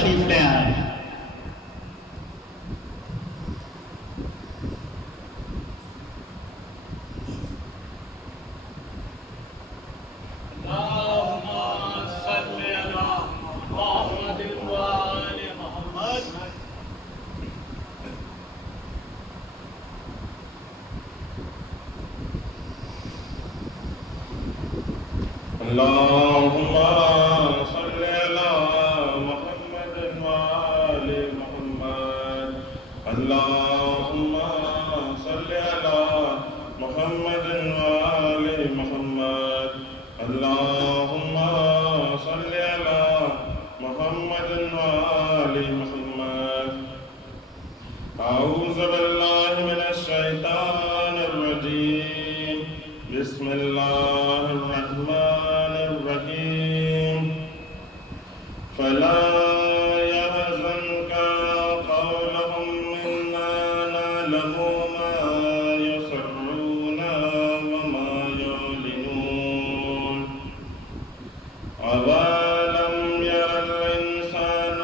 تشریف لے آئیں۔ اللهم صل على محمد وآل محمد اللهم صل على محمد وآل محمد اللهم صل على محمد وآل محمد أعوذ بالله من الشيطان الرجيم بسم الله الرحمن الرحيم فلا يحزنك قولهم إنا نعلم ما يسرون وما يعلنون أولم ير الإنسان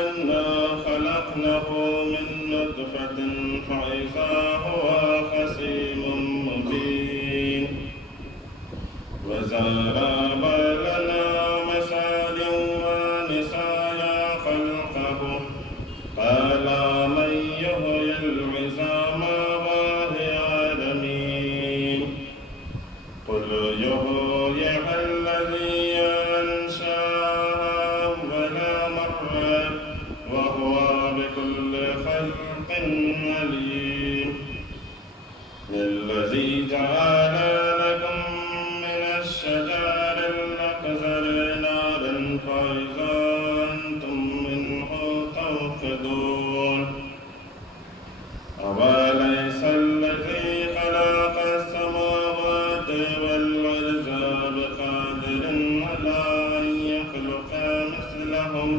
أنا خلقناه من نطفة فإذا هو خصيم مبين وضرب لنا مثلا ونسيا خلقه قال من يحيي العظام وهي رميم قل يحييها الذي أنشأها أول مرة وهو بكل خلق عليم للذي جعل لكم من الشجر الأخضر نارا فإذا أنتم منه توقدون أوليس الذي خلق السماوات والأرض بقادر على أن يخلق مثلهم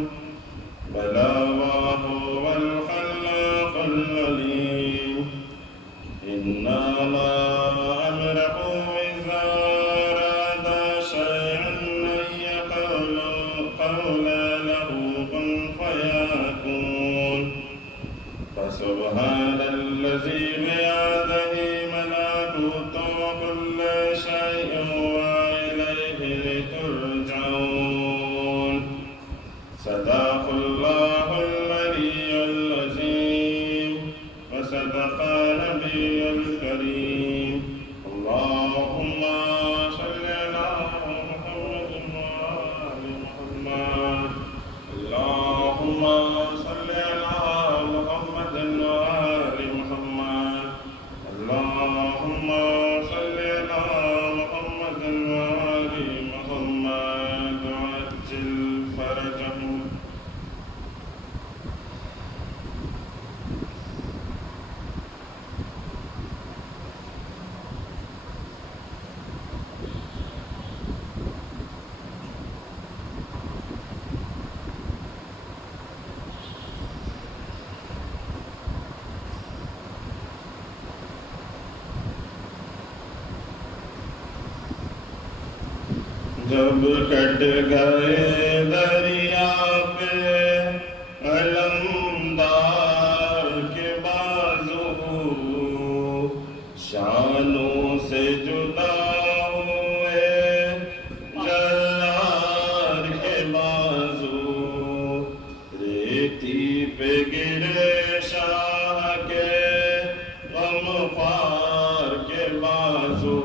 بلى وهو الخلاق العليم إنما أمره إذا أراد شيئا أن يقول له كن فيكون فسبحان الذي بيده ملكوت كل شيء وإليه ترجعون صدق الله العلي العظيم وصدق نبي الكريم اللهم صل على محمد وآل محمد اللهم صل على محمد وآل محمد اللهم صل على محمد وآل محمد وعجل فرجهم جب کٹ گئے دریا پہ علمدار کے بازو شانوں سے جدا ہوئے جلال کے بازو ریتی پہ گرے شاہ کے غم خوار کے بازو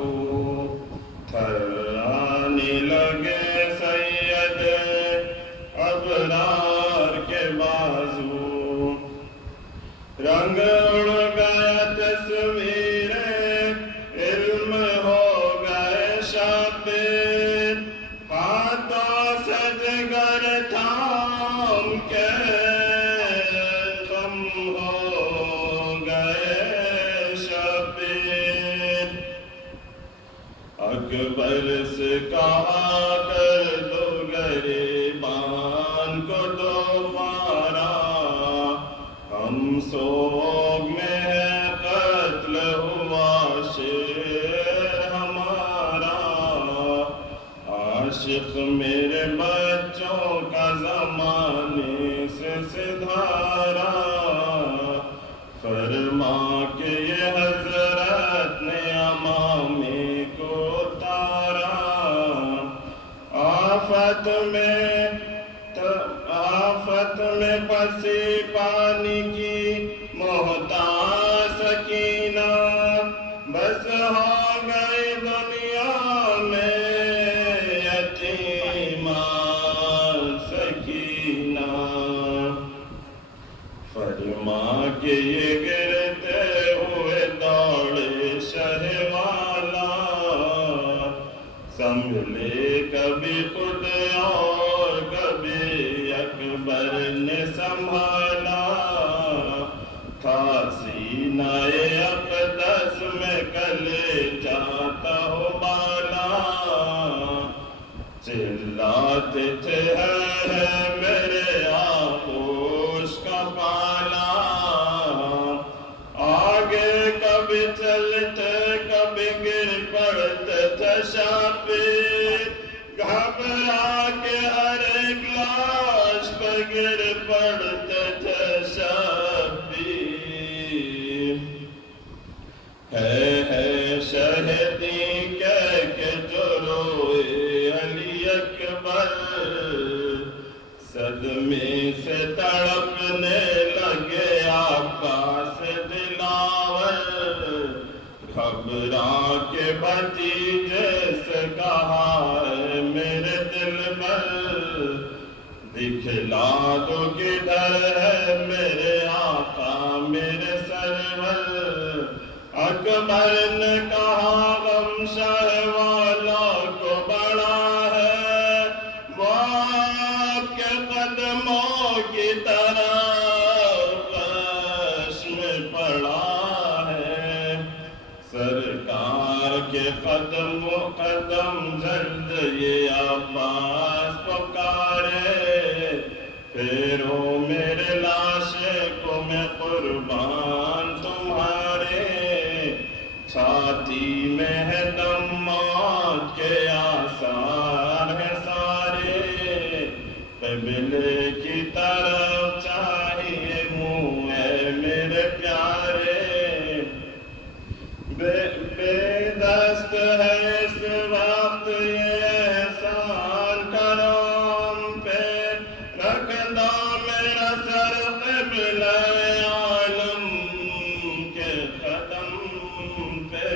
تھرانے لگے سید ابرار کے بازو رنگ اڑ گیا تصویریں علم ہو گئے شاطر ہاتھوں سے جگر تھام کے غم ہو گئے شاطر اکبر سے کہا کر دو غریبان کو دوبارہ ہم سوگ میں ہے قتل ہوا شیر ہمارا عاشق میرے بچوں کا زمانے سے سے دھارا فرما کہ یہ حضرت نے امامے کو اتارا آفت میں پھنسی پانی کی محتاج سکینہ بس ہو گئی دنیا میں یتیمہ سکینہ فرما کہ یہ گرتے ہوئے دوڑے شہ والا سنبھلے کبھی خود اور کبھی اکبر نے سنبھالا تھا سینہ اقدس میں کلے جاتا ہو بالا چلاتے تھے ہے میرے آغوش کا پالا آگے کبھی چلتے کبھی گر پڑتے تھے شاپے گھبرا کے ہر ایک لاش پہ گر پڑتے تھے شبیر ہے شہدی کہہ کے جو روئے علی اکبر صدمے سے تڑپنے لگے عباس دلاور گھبرا کے بھتیجے سے کہا ہے میرے دل بر دکھلا دو کدھر ہے میرے آقا میرے سرور اکبر نے کہا غم شہ والا کو بڑا ہے وہ آپ کے قدموں کی طرح غش میں پڑا ہے سرکار کے قدم جلد یہ عباس پکارے پھیرو میرے لاشے کو میں قربان تمہارے چھاتی میں ہے دم موت کے آثار ہے سارے قبلے کی طرف چاہیے منہ ہے میرے پیارے بے دست ہے اس وقت یہ احسان کرم پہ رکھ دو میرا سر قبلہ عالم کے قدم پہ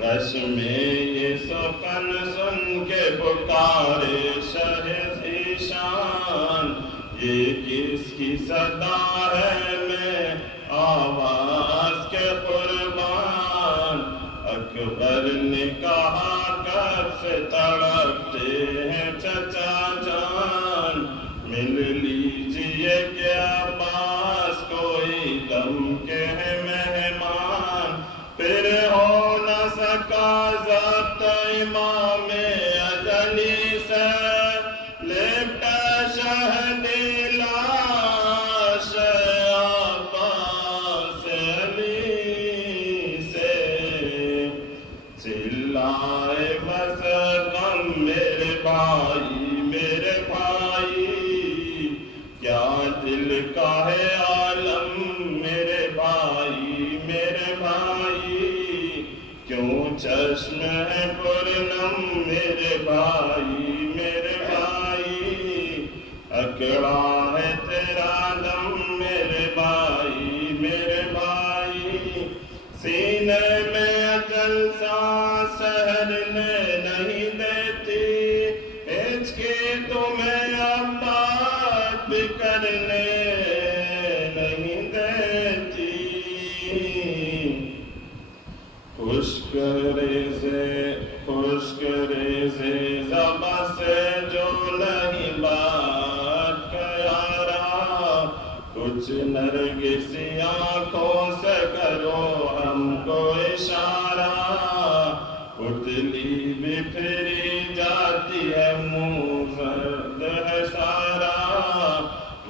غش میں یہ سخن سن کے پکارے شہ ذیشان یہ کس کی صدا ہے میں آواز کے قربان اکبر نے کہا کب سے تڑپتے ہیں چچا جان مل لیجئے کہ عباس کوئی دم کے ہے مہمان پھر ہو نہ سکا ضبط امام ازلی سے لپٹا شہدی لاش عباس علی سے چلائے بس غم میرے بھائی کیا دل کا ہے عالم میرے بھائی کیوں چشم ہے پرنم میرے بھائی اکڑا ہے تیرا دم میرے بھائی سینے میں اجل سانس ٹھہرنے نہیں دیتی ہچکی تمہیں اب بات بھی کرنے نہیں دیتی خشک ریزے زباں سے جو نہیں بات کرا کچھ نرگسی آنکھوں سے کرو ہم کو اشارہ پتلی بکھری جاتی ہے منہ زرد ہے سارا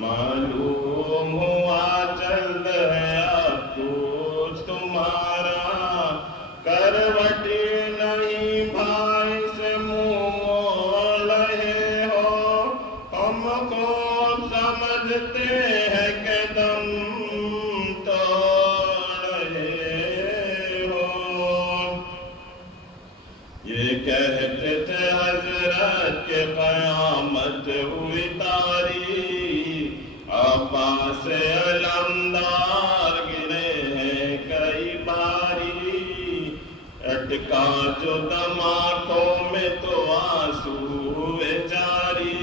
معلوم ہوا جلد ہے اب کچھ تمہارا کروٹی نہیں بھائی سے منہ موڑ رہے ہو ہم کو سمجھتے ہیں کہ دم توڑ رہے ہو. یہ کہتے تھے حضرت کہ قیامت ہوئی تاری، عباس علمدار گرے ہیں کئی باری، اٹکا جو دم آنکھوں میں تو آنسو ہوئے جاری،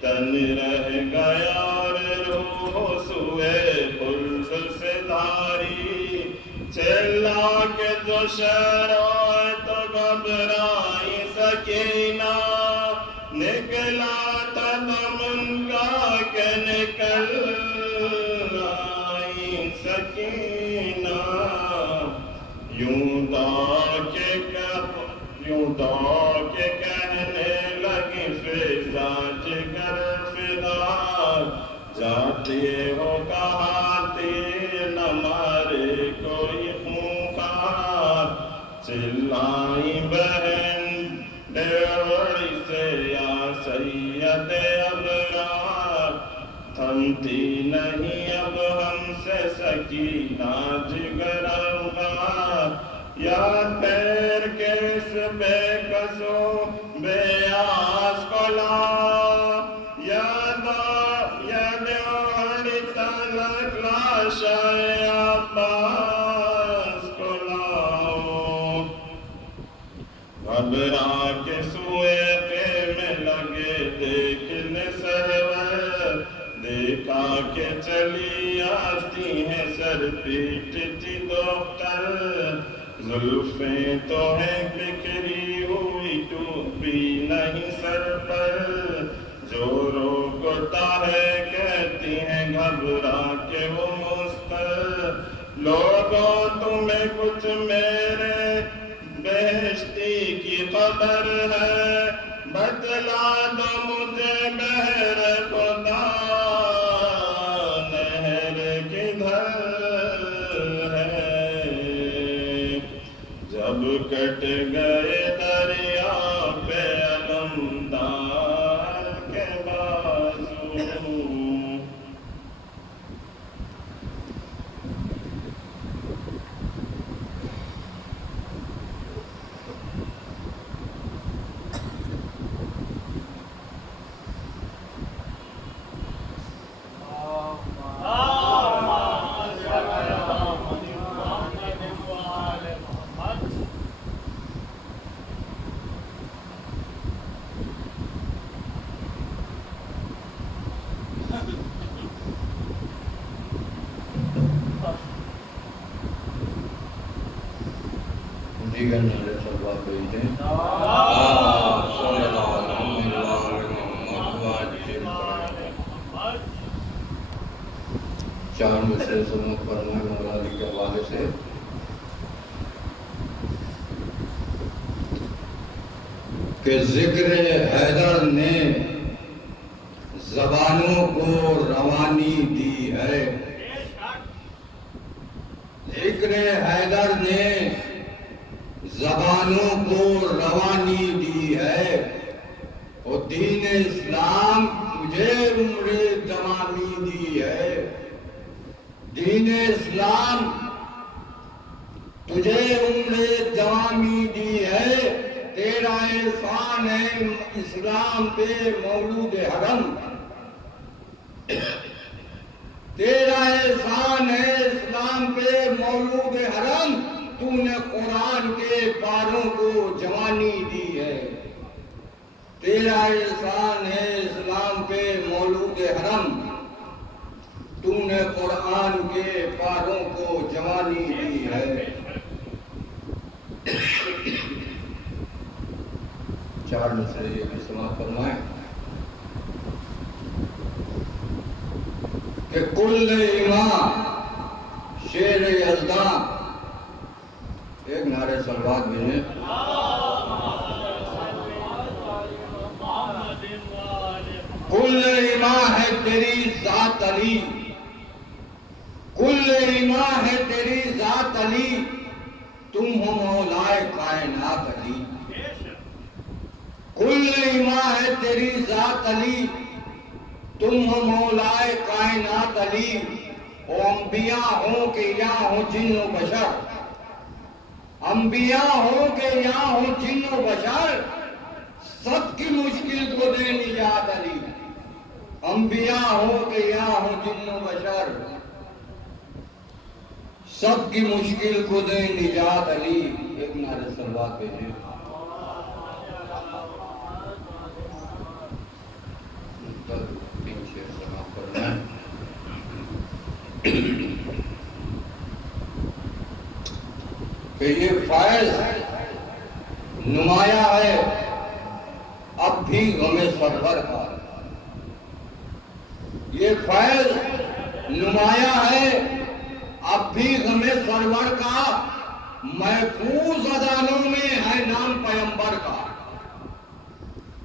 تن رہ گیا اور روح سوئے خلد سے دھاری. چلا کے جو شرائے تو گھبرائی سکینہ، نکلا تھا دم ان کا کہ نکل آئی سکینہ. یوں دوڑ کے کہنے لگی فضا جگر فدا، جاتے ہو کہاں تیر نہ مارے کوئی خونخوار. چلائی بہن ڈیوڑی سے یا سید ابرار، تھمتی نہیں اب ہم سے سکینہ جگر انگار. یا پیر کے اس بے کسو بے آس کو لا، یا دیوڑی تلک لاشائے عباس کو لاؤ. گھبرا کے سوئے میں لگے دیکھنے سرور، دیکھا کہ چلی آتی ہیں سر پیٹتی دختر. زلفیں تو ہیں بکھری ہوئی ٹوپی نہیں سر پر، جو روکتا ہے کہتی ہیں گھبرا کے وہ مستر. لوگوں تمہیں کچھ میرے بہشتی کی خبر ہے، بتلا دو مجھے بہر خدا نہر کدھر ہے. جب کٹ گئے دریا پہ علمدار کے بازو، دیگر نعرے صلوات بھیجیں. چار مصرے سنت فرمائے مولا علی کے حوالے سے. کہ ذکر حیدر نے زبانوں کو روانی دی ہے، ذکر حیدر نے زبانوں کو روانی دی ہے. اور دین اسلام تجھے عمر تمامی دی ہے. دین اسلام تجھے عمر تمامی دی ہے. تیرا احسان ہے اسلام پہ مولود حرم، تیرا احسان ہے اسلام پہ مولود حرم. تو نے قرآن کے پاروں کو جوانی دی ہے. تیرا احسان ہے اسلام پہ مولود حرم، تو نے قرآن کے پاروں کو جوانی دی ہے. چار مصرے یہ بھی سماعت فرمائیں. کہ کل امام شیر یزداں. ایک نعرے صلوات بھی ہیں. کل امام ہے تیری ذات علی، کل امام ہے تیری ذات علی، تم ہو مولائے کائنات علی. کل امام ہے تیری ذات علی، تم ہو مولائے کائنات علی، او انبیاء ہوں کہ یا ہوں جن و بشر، انبیاء ہوں کہ یا ہوں جن و بشر، سب کی مشکل کو دے نجات علی، انبیاء ہوں کہ یا ہوں جن و بشر، سب کی مشکل کو دے نجات علی۔ ایک نعرہ صلوات بھیجے۔ کہ یہ فیض نمایاں ہے اب بھی غم سرور کا، یہ فیض نمایاں ہے اب بھی غم سرور کا، محفوظ اذانوں میں ہے نام پیمبر کا،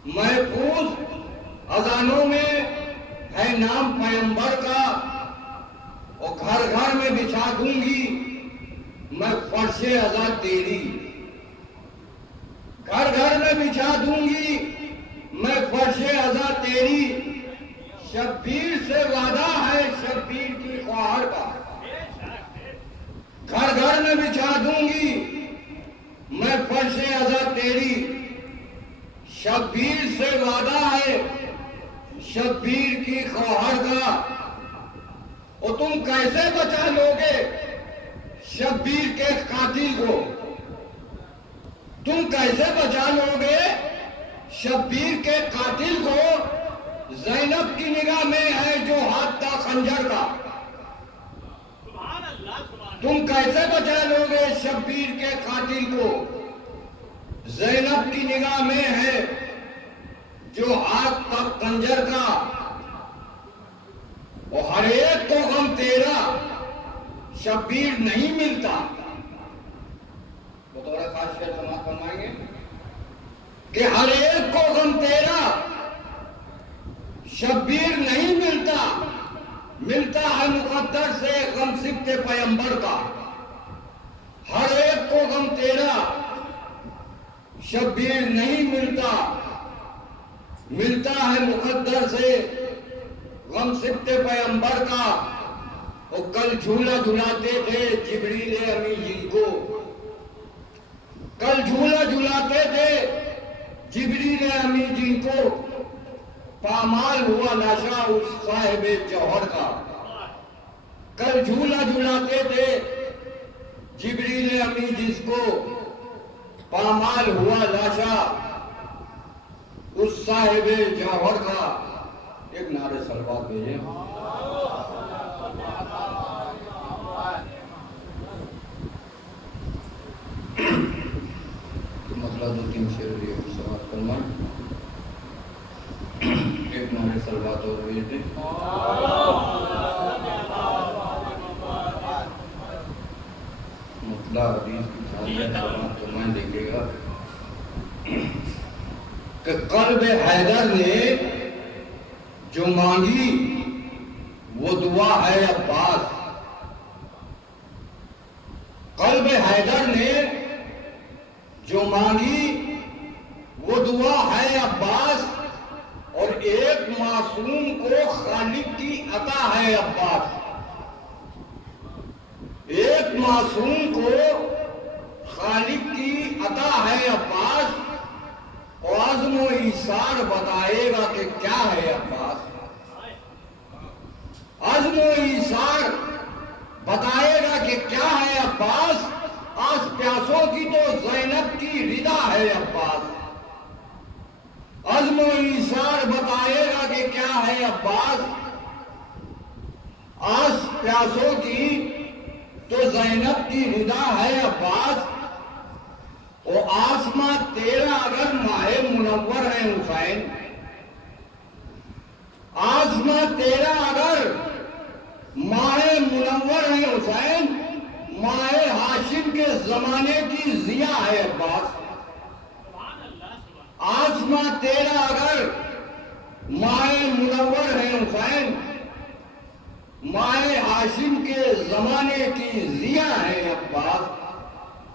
محفوظ اذانوں میں ہے نام پیمبر کا، اور گھر گھر میں بچھا دوں گی میں فرش ازا تیری، گھر گھر میں بچھا دوں گی میں فرش ازا تیری، شبیر سے وعدہ ہے شبیر کی خواہر کا، گھر گھر میں بچھا دوں گی میں فرش ازا تیری، شبیر سے وعدہ ہے شبیر کی خواہر کا، اور تم کیسے بچا لوگے شبیر کے قاتل کو، تم کیسے بچا لوگے شبیر کے قاتل کو، زینب کی نگاہ میں ہے جو ہاتھ تھا خنجر کا، تم کیسے بچا لوگے شبیر کے قاتل کو، زینب کی نگاہ میں ہے جو ہاتھ تھا خنجر کا، اور ہر ایک کو غم تیرا شبیر نہیں ملتا۔ بطور خاص شعر سماعت فرمائیں گے کہ ہر ایک کو غم تیرا شبیر نہیں ملتا، ملتا ہے مقدر سے غم سبط پیمبر کا، ہر ایک کو غم تیرا شبیر نہیں ملتا، ملتا ہے مقدر سے غم سبط پیمبر کا، وہ کل جھولا جھلاتے تھے جبریل امین جن کو، کل جھولا جھلاتے تھے جبریل امین جن کو، پامال ہوا لاشا اس صاحب جوہر کا، کل جھولا جھلاتے تھے جبریل امین جس کو، پامال ہوا لاشا اس صاحب جوہر کا۔ ایک نعرہ صلوات بھیجیں۔ مطلب دو تین شعر لیے سماعت فرمائیں، ایک نعرہ صلوات اور بھیج دیں۔ مطلع حدیث کی تعریف سماعت فرمائیں، دیکھے گا کہ قلب حیدر نے جو مانگی وہ دعا ہے عباس، قلب حیدر نے جو مانگی وہ دعا ہے عباس، اور ایک معصوم کو خالق کی عطا ہے عباس، ایک معصوم کو خالق کی عطا ہے عباس، اور عزم و ایثار بتائے گا کہ کیا ہے عباس، عزم و ایثار بتائے گا کہ کیا ہے عباس، آس پیاسوں کی تو زینب کی رضا ہے عباس، عزم و ایثار بتائے گا کہ کیا ہے عباس، آس پیاسوں کی تو زینب کی رضا ہے عباس، وہ آسماں تیرا اگر ماہ منور ہے حسین، آسماں تیرا اگر ماہ منور ہے حسین، ماہ ہاشم کے زمانے کی ضیاء ہے عباس، آسماں تیرا اگر ماہ منور ہے حسین، ماہ ہاشم کے زمانے کی ضیاء ہے عباس۔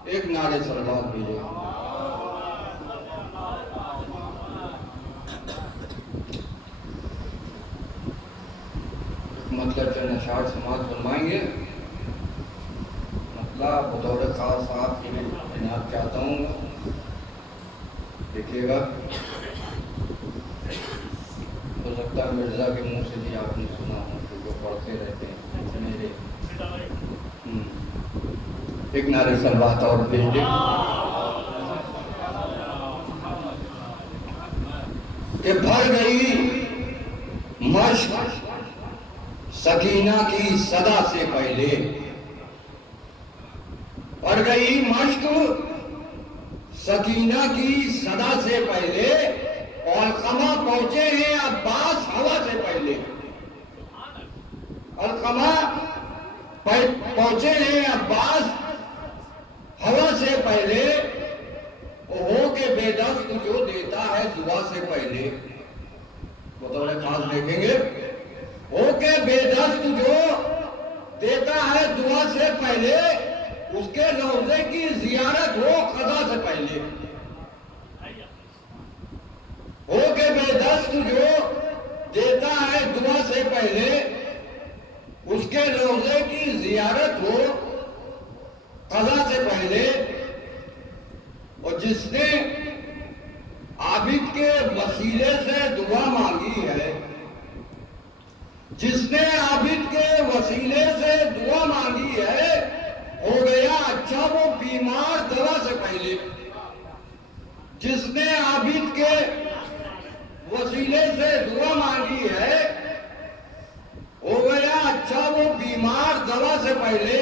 ایک نعرہ صلوات بھیجے۔ مطلب چند اشعار سماعت فرمائیں گے. مطلب بطور خاص آپ کی میں عنایت چاہتا ہوں. دیکھیے گا، ہو سکتا ہے مرزا کے منہ سے بھی آپ نے سنا ہو، جو پڑھتے رہتے ہیں میرے. ایک نعرے صلوات اور بھیج دیں کہ بھر گئی مشق سکینہ کی صدا سے پہلے، بھر گئی مشق سکینہ کی صدا سے پہلے، علقمہ پہنچے ہیں عباس ہوا سے پہلے. علقمہ پہنچے ہیں عباس ہوا سے پہلے، ہو کے بے دست جو دیتا ہے دعا سے پہلے. بطور خاص دیکھیں گے، ہو کے بے دست جو دیتا ہے دعا سے پہلے، اس کے روضے کی زیارت ہو قضا سے پہلے. ہو کے بے دست جو دیتا ہے دعا سے پہلے، اس کے روضے کی زیارت ہو قضا سے پہلے. اور جس نے عابد کے وسیلے سے دعا مانگی ہے، جس نے عابد کے وسیلے سے دعا مانگی ہے، ہو گیا اچھا وہ بیمار دوا سے پہلے. جس نے عابد کے وسیلے سے دعا مانگی ہے، ہو گیا اچھا وہ بیمار دوا سے پہلے.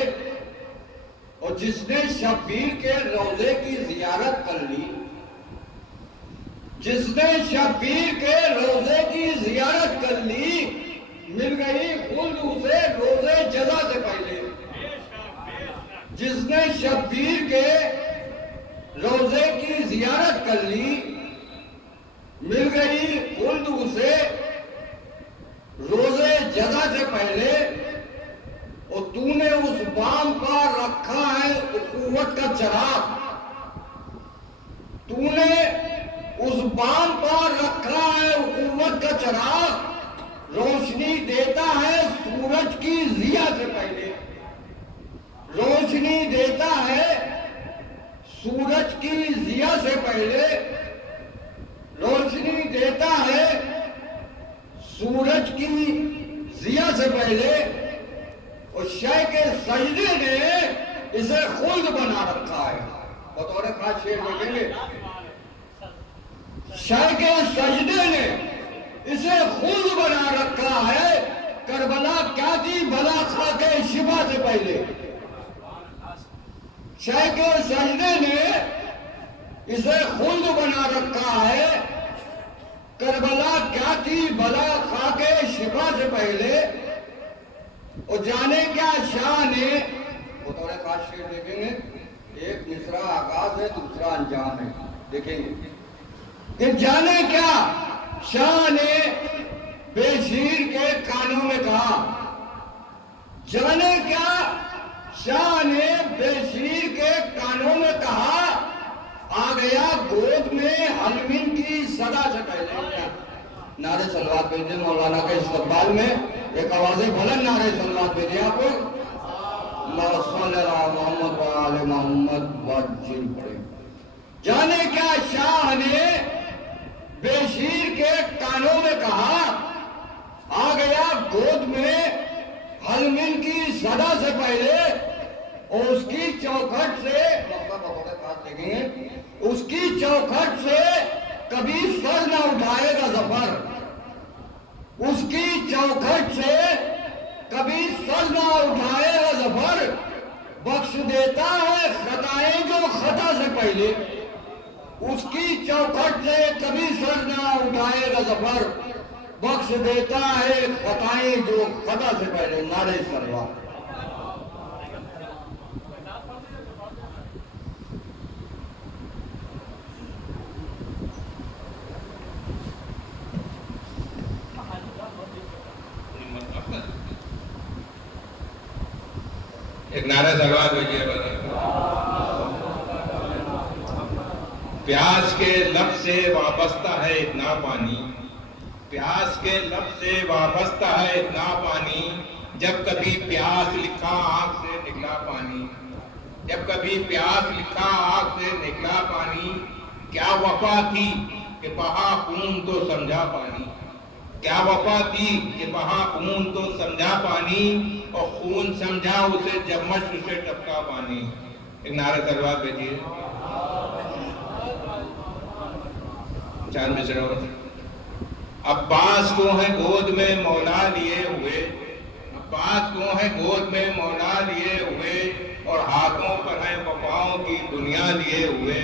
اور جس نے شبیر کے روضے کی زیارت کر لی، جس نے شبیر کے روضے کی زیارت کر لی، مل گئی خلد اسے روزے جزا سے پہلے. جس نے شبیر کے روضے کی زیارت کر لی، مل گئی خلد اسے روزے جزا سے پہلے. اور تو نے اس بام پر رکھا ہے اخوت کا چراغ، تو نے اس بام پر رکھا ہے اخوت کا چراغ، روشنی دیتا ہے سورج کی ضیا سے پہلے. روشنی دیتا ہے سورج کی ضیا سے پہلے، روشنی دیتا ہے سورج کی ضیا سے پہلے. اور شے کے سجدے نے اسے خلد بنا رکھا ہے. بطور خاص شعر دیکھیں گے، شے کے سجدے نے اسے خلد بنا رکھا ہے، کربلا کیا تھی بلا خاک شفا سے پہلے. شے کے سجدے نے اسے خلد بنا رکھا ہے، کربلا کیا تھی بلا خاک شفا سے پہلے. اور جانے کیا شان ہے، بطور خاص شعر دیکھیں گے، ایک مصرع آغاز ہے دوسرا انجام ہے. دیکھیں گے کہ جانے کیا شان ہے بے شیر کے کانوں میں کہا. جانے کیا شان ہے بے شیر کے کانوں میں کہا، آ گیا گود میں حلمین کی صدا سے پہلے. نعرے صلوات بھیجیں مولانا کے استقبال میں. ایک آواز بلند نعرے صلوات بھیجیں آپ. اللہ صلی اللہ محمد و آل محمد وجل پڑے. جانے کیا شاہ نے بے شیر کے کانوں میں کہا، آ گیا گود میں حلمین کی صدا سے پہلے. اور اس کی چوکھٹ سے دیکھیں گے، اس کی چوکھٹ سے کبھی سر نہ اٹھائے گا ظفر. اس کی چوکھٹ سے کبھی سر نہ اٹھائے گا ظفر. بخش دیتا ہے خطائیں جو خطا سے پہلے. اس کی چوکھٹ سے کبھی سر نہ اٹھائے گا ظفر. بخش دیتا ہے خطائیں جو خطا سے پہلے. نعرے صلوات. ایک نعرہ صلوات بھیجیے. پیاس کے لب سے وابستہ ہے اتنا پانی، پیاس کے لفظ سے وابستہ ہے اتنا پانی، جب کبھی پیاس لکھا آنکھ سے نکلا پانی، جب کبھی پیاس لکھا آنکھ سے نکلا پانی، کیا وفا تھی کہ بہا خون تو سمجھا پانی، کیا وفا تھی کہ بہا خون تو سمجھا پانی، اور خون سمجھا اسے جب مشق سے ٹپکا پانی۔ ایک نعرہ تلوار بھیجیے، چار مصرع۔ عباس کو ہے گود میں مولا لیے ہوئے، عباس کو ہے گود میں مولا لیے ہوئے، اور ہاتھوں پر ہے وفاؤں کی دنیا لیے ہوئے،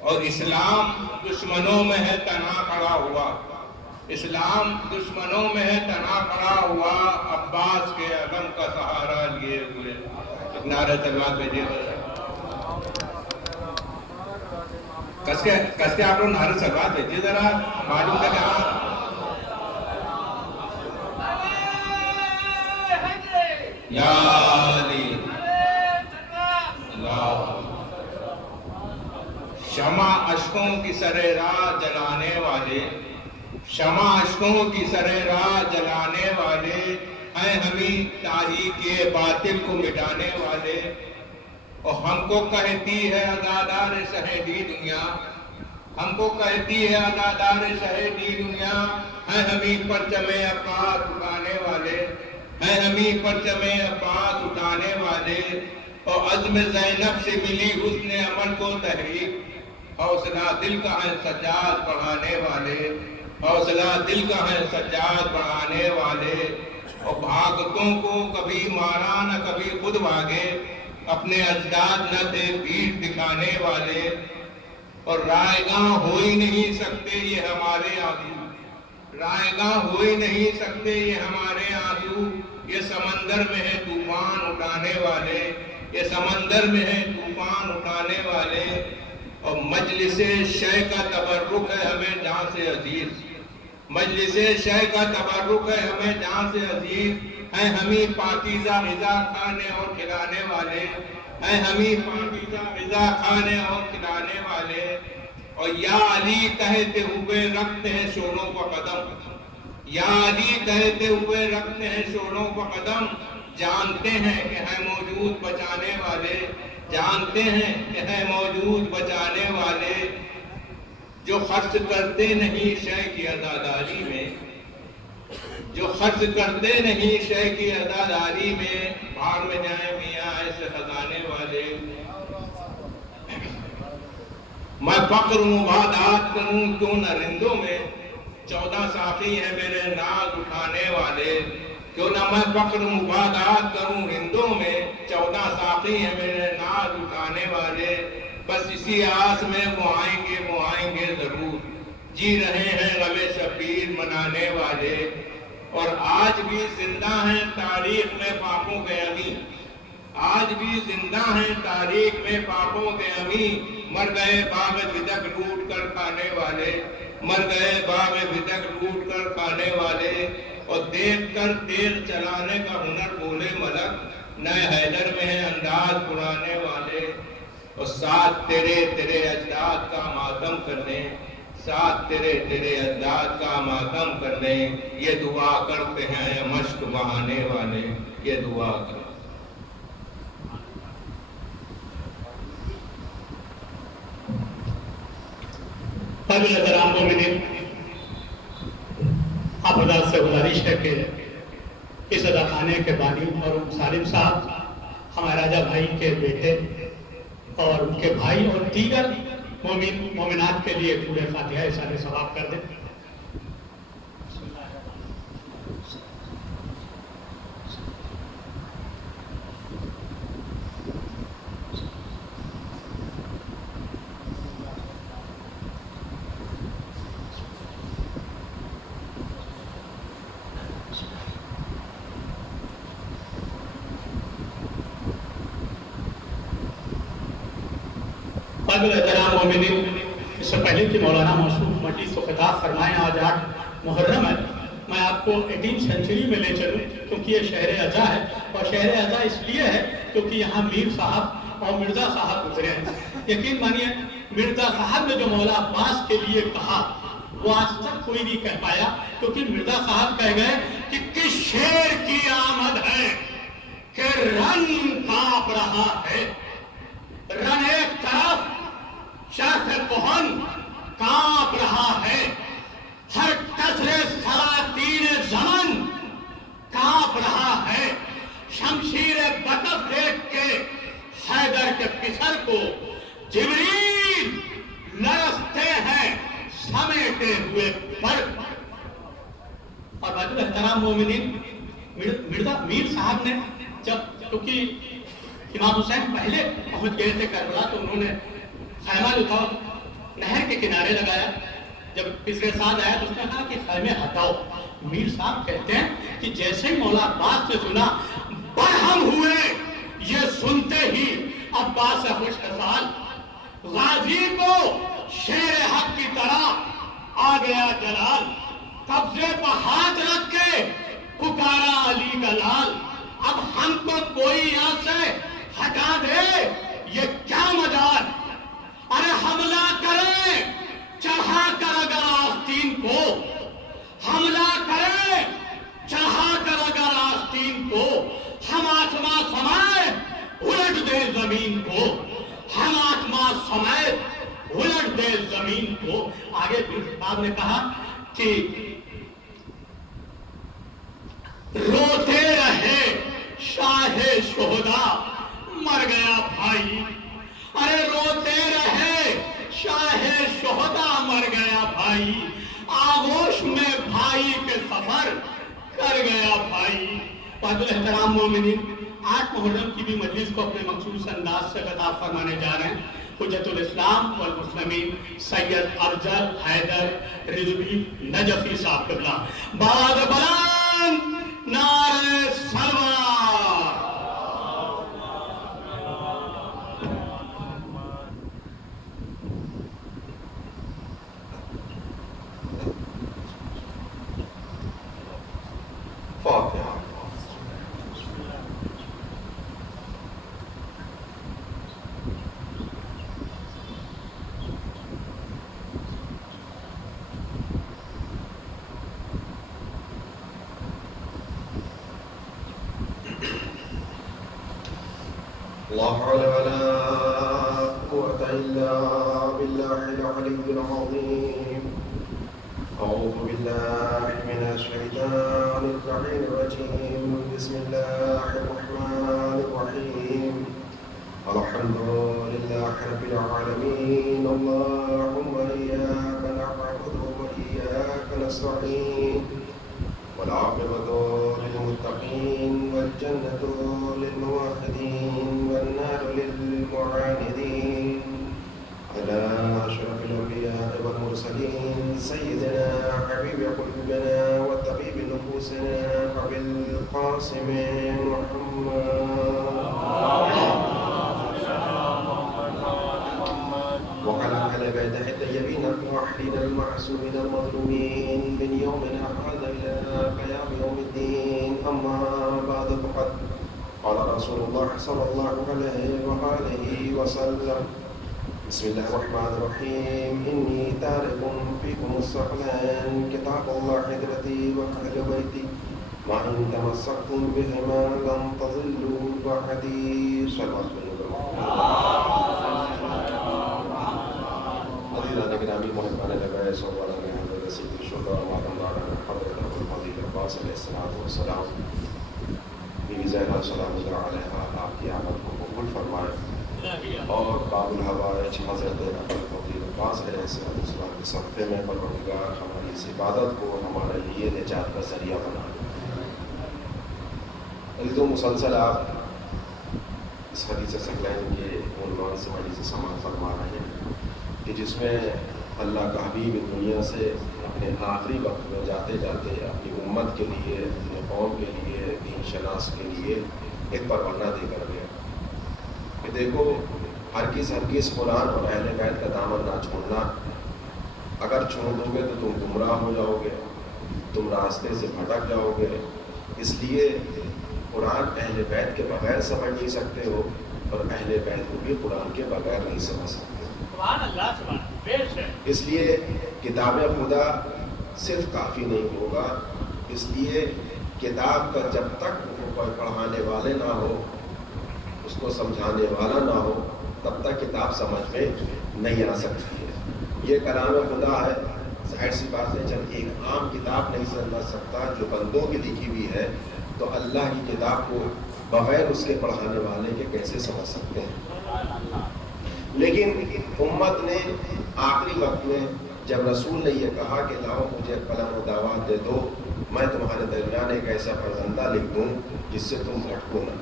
اور اسلام دشمنوں میں ہے تنا کھڑا ہوا، اسلام دشمنوں میں ہے تنا کھڑا ہوا، عباس کے علم کا سہارا لیے ہوئے۔ ایک نعرہ تلوار بھیجیے، کس کے آپ لوگ نعرہ تلوار بھیجیے ذرا، معلوم ہے کہاں۔ یا علی اللہ، شمع اشکوں کی سرے راہ جلانے والے، شمع اشکوں کی سرے راہ جلانے والے، ہیں ہمیں تاریخ باطل کو مٹانے والے، اور ہم کو کہتی ہے عزادار شہیدی دنیا، ہم کو کہتی ہے عزادار شہیدی دنیا، ہیں ہمیں پرچم عباس اٹھانے والے، ہیں ہمیں پرچم عباس اٹھانے والے، اور عزم زینب سے ملی حسن عمل کو تحریک، حوصلہ دل کا ہے سجاد بڑھانے والے، حوصلہ دل کا ہے سجاد بڑھانے والے، اور بھاگتوں کو کبھی مارا نہ کبھی خود بھاگے، اپنے اجداد نہ تھے پیٹھ دکھانے والے، اور رائے گاں ہو ہی نہیں سکتے یہ ہمارے آنسو، رائے گاں ہو ہی نہیں سکتے یہ ہمارے آنسو، یہ سمندر میں ہے طوفان اٹھانے والے، یہ سمندر میں ہے طوفان اٹھانے والے، اور مجلس شے کا تبرک ہے ہمیں جان سے عزیز، مجلس شے کا تبرک ہے ہمیں جان سے عزیز، ہیں ہمیں پاکیزہ غذا کھانے اور کھلانے والے، ہیں ہمیں پاکیزہ غذا کھانے اور کھلانے والے، اور یا علی کہتے ہوئے رکھتے ہیں شونوں کا قدم، یا علی کہتے ہوئے رکھتے ہیں شونوں کا قدم، جانتے ہیں کہ ہے موجود بچانے والے، جانتے ہیں کہ ہے موجود بچانے والے، جو خرچ کرتے نہیں شے کی عزاداری میں، جو خرچ کرتے نہیں شے کی عزاداری میں، بھاڑ میں جائیں میاں ایسے خزانے والے، میں فقر مبادات کروں کیوں نہ رندوں میں، 14 ساقی ہیں میرے ناز اٹھانے والے، کیوں نہ میں فقر مبادات کروں رندوں میں، 14 ساقی ہیں میرے ناز اٹھانے والے، بس اسی آس میں وہ آئیں گے ضرور، جی رہے ہیں غم شبیر منانے والے، اور آج بھی زندہ ہیں تاریخ میں پاپوں کے امی، آج بھی زندہ ہیں تاریخ میں پاپوں کے امی، مر گئے باغ بدک لوٹ کر کھانے والے، مر گئے باغ بدک لوٹ کر کھانے والے، اور دیکھ کر تیل چلانے کا ہنر بولے ملک، نئے حیدر میں ہے انداز پرانے والے، اور ساتھ تیرے اجداد کا ماتم کرنے، ساتھ تیرے اجداد کا ماتم کرنے، یہ دعا کرتے ہیں مشق بہانے والے، یہ دعا کرتے ہیں۔ قابل احترام مومنین، آپ حضرات سے گزارش ہے کہ اس ادا خانے کے بانی اور سالم صاحب ہمارے راجہ بھائی کے بیٹے اور ان کے بھائی اور دیگر مومنات کے لیے پورے فاتحہ احسان ثواب کر دیں۔ قابل احترام مومنین، اس سے پہلے کہ مولانا موصوف مجلس کو خطاب فرمائیں، آج 8 محرم ہے، میں آپ کو 18 سینچری میں لے چلوں کیونکہ یہ شہر عزا ہے، اور شہر عزا اس لیے ہے کیونکہ یہاں میر صاحب اور مرزا صاحب گزرے ہیں۔ یقین مانیے مرزا صاحب نے جو مولا عباس کے لیے کہا وہ آج تک کوئی نہیں کہہ پایا، کیونکہ مرزا صاحب کہہ گئے کہ کس شیر کی آمد ہے کہ رن کانپ رہا ہے، رن ایک طرف شرح کہن کانپ رہا ہے، ہر کسرے سلاطین زمن کانپ رہا ہے، شمشیر بطف دیکھ کے حیدر کے پسر کو جبریل لرزتے ہیں سمیٹے ہوئے پر۔ اور باقی احترام مومنین، میر صاحب نے جب، کیونکہ امام حسین پہلے پہنچ گئے تھے کربلا، تو انہوں نے خیمہ جو تھا نہر کے کنارے لگایا، جب پسرے ساتھ آیا تو اس نے کہا کہ خیمے ہٹاؤ۔ میر صاحب کہتے ہیں کہ جیسے ہی مولا عباس نے سنا برہم ہوئے، یہ سنتے ہی عباس خوش حال غازی کو شیر حق کی طرح آ گیا جلال، قبضے پر ہاتھ رکھ کے پکارا علی کا لال، اب ہم کو کوئی یہاں سے ہٹا دے، یہ کیا مجال، ارے حملہ کریں چڑھا کر اگر آستین کو، حملہ کریں چڑھا کر اگر آستین کو، ہم آسمان سمیت الٹ دے زمین کو، ہم آسمان سمیت الٹ دے زمین کو۔ آگے صاحب نے کہا کہ روتے رہے شاہ شہداء مر گیا بھائی، ارے روتے رہے شاہ شہداء مر گیا بھائی، آغوش میں بھائی کے سفر کر گیا بھائی۔ قابل احترام مومنین، 8 محرم کی بھی مجلس کو اپنے مخصوص انداز سے خطاب فرمانے جا رہے ہیں حجت الاسلام والمسلمین سید افضل حیدر رضوی نجفی صاحب قبلہ۔ بعد بلند نعرہ سلوات۔ فاتحہ۔ لا حول ولا قوة إلا بالله العلي العظيم. أعوذ بالله من الشيطان اللعين الرجيم. بسم الله الرحمن الرحيم. الحمد لله رب العالمين. اللهم إياك نعبد وإياك نستعين. والعاقبة للمتقين والجنة للموحدين والنار للمعاندين. على أشرف الأنبياء والمرسلين سيدنا حبيب قلوبنا وطبيب نفوسنا أبي القاسم محمد وعلى أهل بيته الطيبين الطاهرين المعصومين المظلومين من يومنا هذا إلى قيام يوم الدين. أما بعد فقد قال رسول الله صلى الله عليه وآله وسلم: بسم الله الرحمن الرحيم. إني تارك فيكم الثقلين كتاب الله حضرتي وأهل بيتي ما إن تمسكتم بهما لن تضلوا بعدي. صلى گرامی محترمان لباس اور والا حضرت سید الشہداء مولانا حضرت ابوالفضیل عباس علیہ الصلوۃ والسلام، بیوی زہرا سلام اللہ علیہا آپ کی آمد کو قبول فرمائے، اور باب الحوائج حضرت ابوالفضیل عباس علیہ السلام کے صدقے میں پروردگار ہماری اس عبادت کو ہمارے لیے نجات کا ذریعہ بنا۔ عزیزو، مسلسل آپ اس حدیث ثقلین کے عنوان سے بڑی سے سماعت فرما رہے ہیں کہ جس میں اللہ کا حبیب دنیا سے اپنے آخری وقت میں جاتے جاتے اپنی امت کے لیے، اپنے قوم کے لیے، دین شناس کے لیے ایک پروانہ دے کر گیا کہ دیکھو، ہرگز قرآن اور اہل بیت کا دامن نہ چھوڑنا، اگر چھوڑ دو گے تو تم گمراہ ہو جاؤ گے، تم راستے سے بھٹک جاؤ گے، اس لیے قرآن اہل بیت کے بغیر سمجھ نہیں سکتے ہو، اور اہل بیت کو بھی قرآن کے بغیر نہیں سمجھ سکتے۔ سبحان اللہ سبحان بے شک. اس لیے کتاب خدا صرف کافی نہیں ہوگا. اس لیے کتاب کا جب تک کوئی پڑھانے والے نہ ہو، اس کو سمجھانے والا نہ ہو، تب تک کتاب سمجھ میں نہیں آ سکتی ہے. یہ کلام خدا ہے. ظاہر سی بات ہے جب ایک عام کتاب نہیں سمجھ سکتا جو بندوں کی لکھی ہوئی ہے، تو اللہ کی کتاب کو بغیر اس کے پڑھانے والے کے کیسے سمجھ سکتے ہیں. لیکن امت نے آخری وقت میں جب رسول نے یہ کہا کہ لاؤ مجھے قلم و دعوت دے دو، میں تمہارے درمیان ایک ایسا پرزندہ لکھ دوں جس سے تم بھٹکو نہ،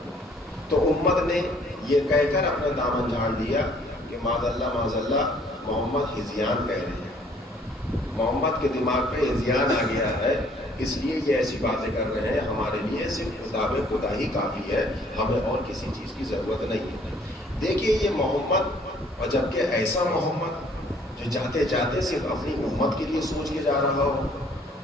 تو امت نے یہ کہہ کر اپنا دامن جھاڑ دیا کہ معاذ اللہ محمد ہذیان کہہ رہے ہیں. محمد کے دماغ پہ ہذیان آ گیا ہے، اس لیے یہ ایسی باتیں کر رہے ہیں. ہمارے لیے صرف کتاب خدا ہی کافی ہے، ہمیں اور کسی چیز کی ضرورت نہیں ہے. دیکھیے یہ محمد، اور جبکہ ایسا محمد جو جاتے جاتے صرف اپنی امت کے لیے سوچ کے جا رہا ہو.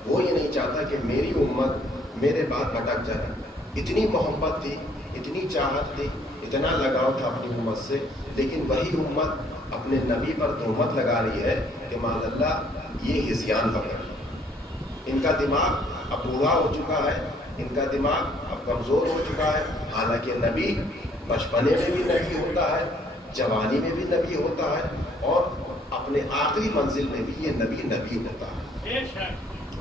وہ یہ نہیں چاہتا کہ میری امت میرے بعد بھٹک جائے. اتنی محبت تھی، اتنی چاہت تھی، اتنا لگاؤ تھا اپنی امت سے، لیکن وہی امت اپنے نبی پر تہمت لگا رہی ہے کہ معاذ اللہ یہ ہذیان پکڑ. ان کا دماغ اب بوڑھا ہو چکا ہے، ان کا دماغ اب کمزور ہو چکا ہے. حالانکہ نبی بچپنے میں بھی نبی ہوتا ہے، جوانی میں بھی نبی ہوتا ہے، اور اپنے آخری منزل میں بھی یہ نبی ہوتا ہے.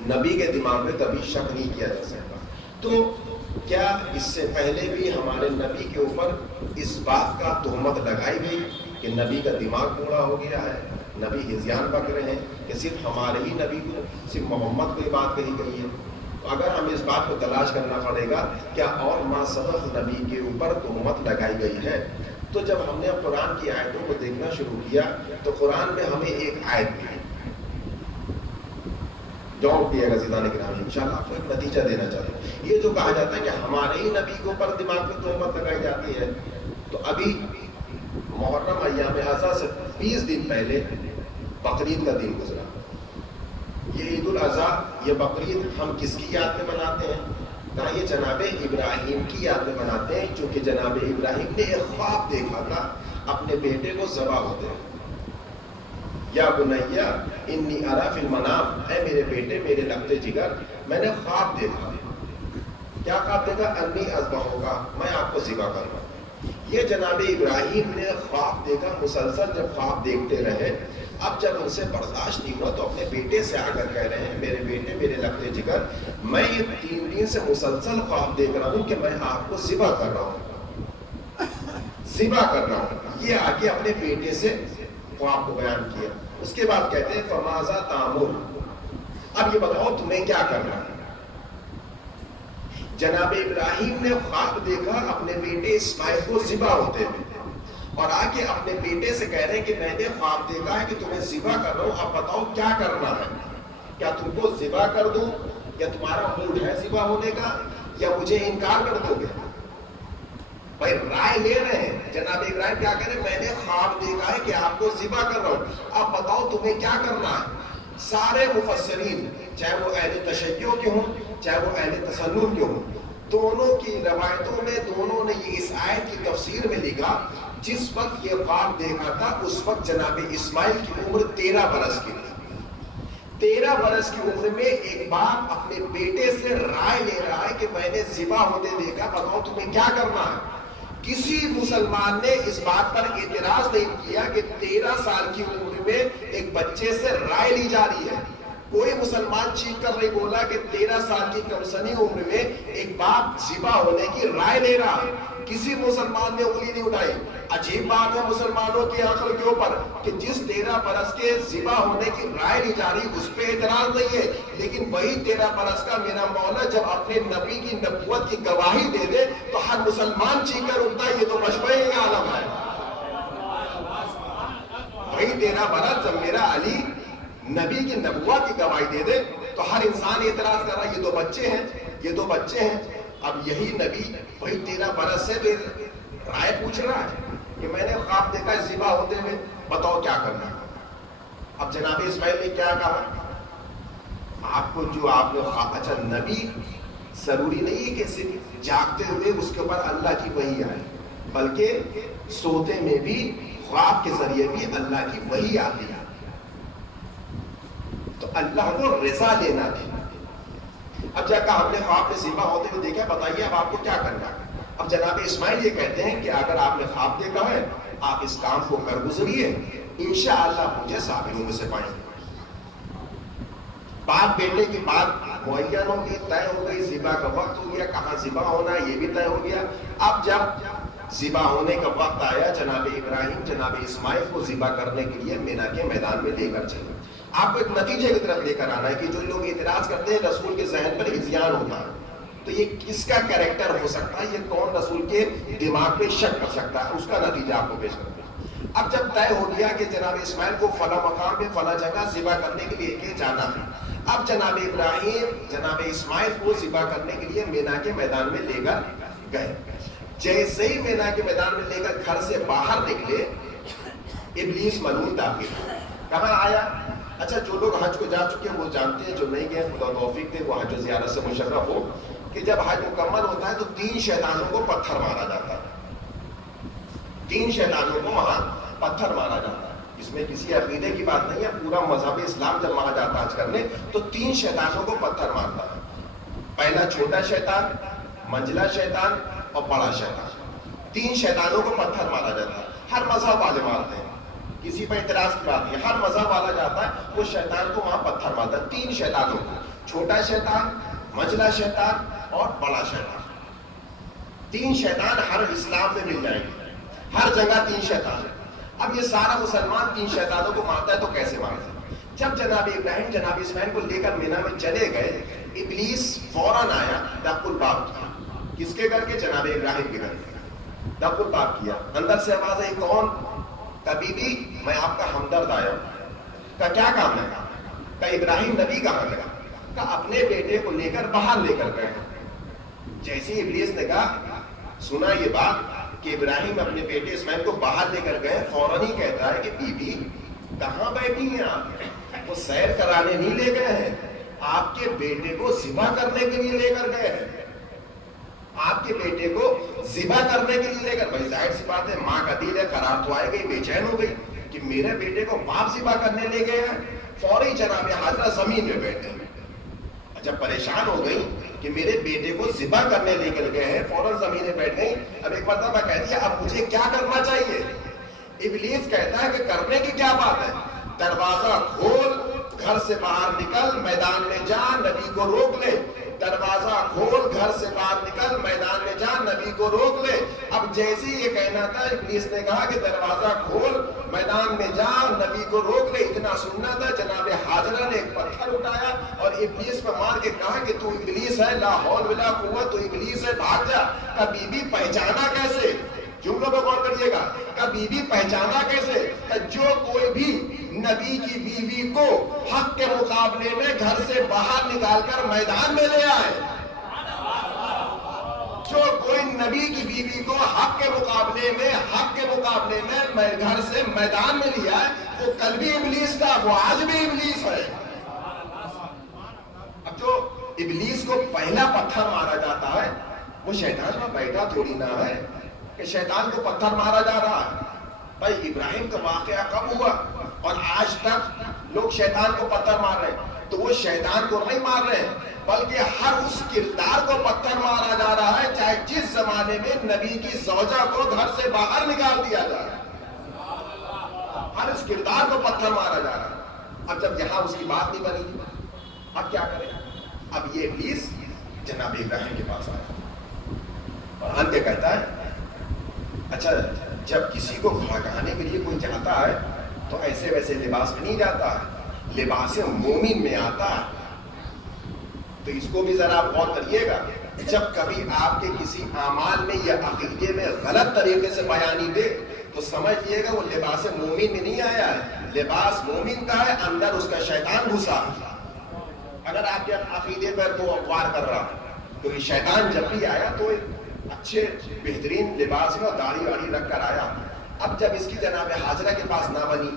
نبی کے دماغ میں کبھی شک نہیں کیا جا سکتا. تو کیا اس سے پہلے بھی ہمارے نبی کے اوپر اس بات کا تہمت لگائی گئی کہ نبی کا دماغ بوڑھا ہو گیا ہے، نبی ہذیان پکڑ رہے ہیں، کہ صرف ہمارے ہی نبی کو، صرف محمد کو یہ بات کہی گئی ہے؟ تو اگر ہم اس بات کو تلاش کرنا پڑے گا کیا اور ما سبق نبی کے اوپر تہمت لگائی گئی ہے. تو جب ہم نے قرآن کی آیتوں کو دیکھنا شروع کیا تو قرآن میں ہمیں ایک آیت ملی. جواب دیے گا زیدان گرامی انشاءاللہ. آپ کو ایک نتیجہ دینا چاہتے ہیں. یہ جو کہا جاتا ہے کہ ہمارے ہی نبی کے اوپر دماغ میں تہمت لگائی جاتی ہے، تو ابھی محرم ایام اعضاء سے 20 دن پہلے بقرعید کا دن گزرا. یہ عید الاضحیٰ، یہ بقرعید ہم کس کی یاد میں مناتے ہیں؟ کہا یہ جناب ابراہیم کی یاد میں مناتے ہیں، چونکہ جناب ابراہیم نے ایک خواب دیکھا تھا اپنے بیٹے کو ذبح ہوتے ہیں. یا بنیا انی ارا فی المنام، اے میرے بیٹے، میرے لگتے جگر، میں نے خواب دیکھا. کیا خواب دیکھا؟ انی اذبحک، میں آپ کو ذبح کروں. یہ جناب ابراہیم نے خواب دیکھا، مسلسل جب خواب دیکھتے رہے، اب جب ان سے برداشت نہیں ہوا تو اپنے بیٹے سے آ کر کہہ رہے ہیں میرے بیٹے، میرے لگتے جگر، میں یہ 3 دن سے مسلسل خواب دیکھ رہا ہوں کہ میں آپ کو ذبح کر رہا ہوں، ذبح کر رہا ہوں. یہ آگے اپنے بیٹے سے خواب کو بیان کیا. اس کے بعد کہتے ہیں فماذا تامر، اب یہ بتاؤ تمہیں کیا کرنا ہے. جناب ابراہیم نے خواب دیکھا اپنے بیٹے اسماعیل کو ذبح ہوتے ہوئے، اور آگے اپنے بیٹے سے کہہ رہے ہیں کہ میں نے خواب دیکھا ہے کہ تمہیں ذبح کر رہا ہوں، اب بتاؤ کیا کرنا ہے. کیا تم کو ذبح کر دوں، یا تمہارا موڈ ہے ذبح ہونے کا، یا مجھے انکار کر دو گے؟ بھائی رائے لے رہے ہیں. جناب ابراہیم کیا کہہ رہے ہیں؟ میں نے خواب دیکھا ہے کہ آپ کو ذبح کر رہا ہوں، اب بتاؤ تمہیں کیا کرنا ہے. سارے مفسرین، چاہے وہ اہل تشیع کے ہوں چاہے وہ اہل تسنن کے ہوں، دونوں کی روایتوں میں دونوں نے یہ اس آیت کی تفسیر میں لکھا جس وقت یہ خواب دیکھا تھا اس وقت جناب اسماعیل کی عمر 13 برس کی تھی. 13 برس کی عمر میں ایک باپ اپنے بیٹے سے رائے لے رہا ہے کہ میں نے ذبح ہوتے دیکھا، بتاؤ تمہیں کیا کرنا ہے. کسی مسلمان نے اس بات پر اعتراض نہیں کیا کہ 13 سال کی عمر میں ایک بچے سے رائے لی جا رہی ہے. کوئی مسلمان چیخ کر نہیں بولا کہ 13 سال کی کمسنی عمر میں ایک باپ ذبح ہونے کی رائے لے رہا. کسی مسلمان نے انگلی نہیں اٹھائی. عجیب بات ہے مسلمانوں کی عقل کے اوپر کہ جس 13 برس کے ذبح ہونے کی رائے لی جا رہی اس پہ اعتراض نہیں ہے، لیکن وہی 13 برس کا میرا مولا جب اپنے نبی کی نبوت کی گواہی دے دے تو ہر مسلمان چیخ کر اٹھتا ہے یہ تو بچپن ہی عالم ہے. وہی 13 برس جب میرا علی نبی کی نبوت کی گواہی دے دے تو ہر انسان اعتراض کر رہا ہے یہ تو بچے ہیں، یہ تو بچے ہیں. اب یہی نبی وہی 13 برس سے رائے پوچھ رہا ہے کہ میں نے خواب دیکھا ذبح ہوتے ہوئے، بتاؤ کیا کرنا ہے. اب جناب اسماعیل نے کیا کہا؟ آپ کو جو آپ نے خواب، اچھا نبی ضروری نہیں ہے کہ صرف جاگتے ہوئے اس کے اوپر اللہ کی وحی آئے، بلکہ سوتے میں بھی خواب کے ذریعے بھی اللہ کی وحی آتی ہے. تو اللہ کو رضا لینا تھی. اب جا کہا ہم نے خواب میں ذبح ہوتے ہوئے دیکھا, بتائیے اب آپ کو کیا کرنا ہے. اب جناب اسماعیل یہ کہتے ہیں کہ اگر آپ نے خواب دیکھا ہے آپ اس کام کو کر گزریے, انشاءاللہ مجھے صابروں میں سے پائیں گے. بات بیٹے کی بات معین ہو گئی, طے ہو گئی, ذبح کا وقت ہو گیا, کہاں ذبح ہونا ہے یہ بھی طے ہو گیا. اب جب ذبح ہونے کا وقت آیا, جناب ابراہیم جناب اسماعیل کو ذبح کرنے کے لیے مینا کے میدان میں لے کر چلے. آپ کو ایک نتیجے کی طرف لے کر آنا ہے کہ جو لوگ اعتراض کرتے ہیں رسول کے ذہن پر ہذیان ہوتا ہے, تو یہ کس کا کیریکٹر ہو سکتا ہے, یہ کون رسول کے دماغ پہ شک کر سکتا ہے, اس کا نتیجہ آپ کو پیش کرتے ہیں. اب جب طے ہو گیا کہ جناب اسماعیل کو فلاں مقام پہ فلاں جگہ ذبح کرنے کے لیے جانا ہے, اب جناب ابراہیم جناب اسماعیل کو ذبح کرنے کے لیے مینا کے میدان میں لے کر گئے. جیسے ہی مینا کے میدان میں لے کر گھر سے باہر نکلے, ابلیس ملعون داخل ہوا. کہاں آیا؟ اچھا, جو لوگ حج کو جا چکے ہیں وہ جانتے ہیں, جو نہیں گئے خدا توفیق دے وہ حج و زیارت سے مشرف ہو, کہ جب حج مکمل ہوتا ہے تو 3 شیطانوں کو پتھر مارا جاتا ہے. 3 شیطانوں کو وہاں پتھر مارا جاتا ہے. اس میں کسی عقیدے کی بات نہیں ہے, پورا مذہب اسلام جب وہاں جاتا ہے حج کرنے تو 3 شیطانوں کو پتھر مارتا ہے. پہلا چھوٹا شیطان, منجلا شیطان اور بڑا شیطان. 3 شیطانوں کو پتھر مارا جاتا ہے. ہر مذہب والے مارتے ہیں, کسی پر اعتراض کی بات نہیں, ہر مذہب والا جاتا ہے وہ شیطان کو وہاں پتھر مارتا ہے. 3 شیطانوں کو, چھوٹا شیطان, منجلا شیطان اور بڑا شیطان. 3 شیطان ہر اسلام میں مل جائیں گے, ہر جگہ 3 شیطان. اب یہ سارا مسلمان 3 شیطانوں کو مارتا ہے تو کیسے مارتا ہے؟ جب جناب ابراہیم جناب اسماعیل کو لے کر مینا میں چلے گئے, ابلیس فوراً آیا, دق الباب کیا. کس کے گھر کے؟ جناب ابراہیم کے گھر کے. دق الباب کیا, اندر سے آواز آئی, کون؟ کبھی بھی میں آپ کا ہمدرد آیا ہوں. کا کیا کام ہے؟ کا ابراہیم نبی کہاں گیا؟ کا اپنے بیٹے کو لے کر باہر لے کر گئے. جیسے ابلیس نے کہا, سنا یہ بات کہ ابراہیم اپنے بیٹے اسماعیل کو باہر لے کر گئے, فوراً ہی کہتا ہے کہ بی بی کہاں بیٹھی ہیں آپ؟ وہ سیر کرانے نہیں لے گئے ہیں, آپ کے بیٹے کو ذبح کرنے کے لیے لے کر گئے ہیں. آپ کے بیٹے کو ذبح کرنے کے لیے لے کر. بھائی ظاہر سی بات ہے, ماں کا دل ہے, قرار تو آئے گئی, بے چین ہو گئی کہ میرے بیٹے کو باپ ذبح کرنے لے گئے ہیں. فوری جناب حاضرہ زمین میں بیٹھے. جب پریشان ہو گئی کہ میرے بیٹے کو ذبح کرنے لے کر گئے ہیں, فوراً زمین میں بیٹھ گئی. اب ایک مرتبہ کہتی ہے اب مجھے کیا کرنا چاہیے؟ ابلیس کہتا ہے کہ کرنے کی کیا بات ہے, دروازہ کھول, گھر سے باہر نکل, میدان میں جا, نبی کو روک لے. دروازہ کھول, گھر سے باہر نکل, میدان میں جا, نبی کو روک لے. اب جیسے یہ کہنا تھا, ابلیس نے کہا کہ دروازہ کھول, میدان میں جا, نبی کو روک لے. اتنا سننا تھا, جناب حاجرہ نے ایک پتھر اٹھایا اور ابلیس پر مار کے کہا کہ تو ابلیس ہے, لا حول ولا قوت, تو ابلیس ہے, بھاگ جا. کا بی بی پہچانا کیسے؟ جملوں پہ غور کریے گا. کا بی بی پہچانا کیسے؟ جو کوئی بھی نبی کی بیوی کو حق کے مقابلے میں گھر سے باہر نکال کر میدان میں لے آئے, جو کوئی نبی کی بیوی کو حق کے مقابلے میں گھر سے میدان میں لیا ہے, وہ کل بھی ابلیس تھا, وہ آج بھی ابلیس ہے. اب جو ابلیس کو پہلا پتھر مارا جاتا ہے وہ شیطان میں بیٹھا تھوڑی نہ ہے کہ شیطان کو پتھر مارا جا رہا ہے. بھائی ابراہیم کا واقعہ کب ہوا اور آج تک لوگ شیطان کو پتھر مار رہے ہیں, تو وہ شیطان کو نہیں مار رہے ہیں بلکہ ہر اس کردار کو پتھر مارا جا رہا ہے, چاہے جس زمانے میں نبی کی زوجہ کو گھر سے باہر نکال دیا جائے, ہر اس کردار کو پتھر مارا جا رہا ہے. اب جب یہاں اس کی بات نہیں بنی, اب کیا کریں؟ اب یہ ابلیس جناب ابراہیم کے پاس آیا اور انت کہتا ہے, اچھا جب کسی کو بھڑکانے کے لیے کوئی جاتا ہے تو ایسے ویسے لباس میں نہیں جاتا ہے, لباس مومن میں آتا ہے. تو اس کو بھی ذرا آپ غور کریے گا, جب کبھی آپ کے کسی اعمال میں یا عقیدے میں غلط طریقے سے بیانی دے تو سمجھ لیے گا وہ لباس مومن میں نہیں آیا ہے, لباس مومن کا ہے, اندر اس کا شیطان گھسا. اگر آپ کے عقیدے پر تو وار کر رہا ہے تو یہ شیطان جب بھی آیا تو اچھے بہترین لباس میں اور داڑھی واڑی رکھ کر آیا. اب جب اس کی جناب حاجرہ کے پاس نہ بنی,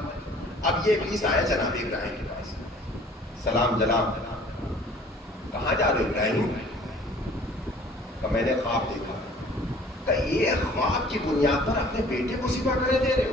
اب یہ ابلیس آیا جناب ابراہیم کے پاس. سلام جناب, کہاں جا رہے ابراہیم؟ کہ میں نے خواب دیکھا. کہ یہ خواب کی بنیاد پر اپنے بیٹے کو ذبح کرنے دے رہے ہو؟